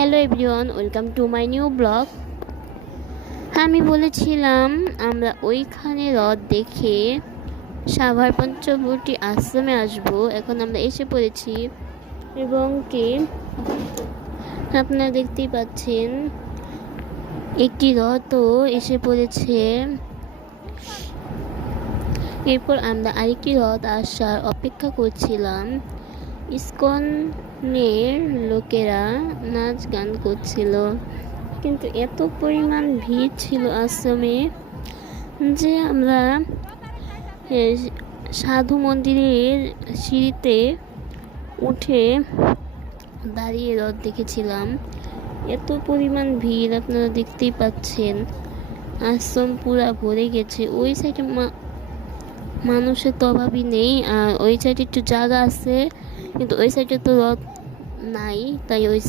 Hello everyone, welcome to my new blog. আমি বলেছিলাম আমরা ওইখানে হ্রদ দেখে সাভার পঞ্চবটি আশ্রমে আসবো। এখন আমরা এসে পড়েছি এবং কি আপনারা দেখতেই পাচ্ছেন একটি হ্রদও এসে পড়েছে। এরপর আমরা আরেকটি হ্রদ আসার অপেক্ষা করছিলাম। ইসকনের লোকেরা নাচ গান করছিল, কিন্তু এত পরিমাণ ভিড় ছিল আশ্রমে যে আমরা সাধু মন্দিরের সিঁড়িতে উঠে দাঁড়িয়ে হ্রদ দেখেছিলাম। এত পরিমাণ ভিড় আপনারা দেখতেই পাচ্ছেন, আশ্রম পুরা ভরে গেছে। ওই সাইডে মানুষের তো অভাবই নেই, আর ওই সাইডে একটু জায়গা আছে, কিন্তু ওই সাইডে তো হ্রদ নাই, তাই ওই সাইড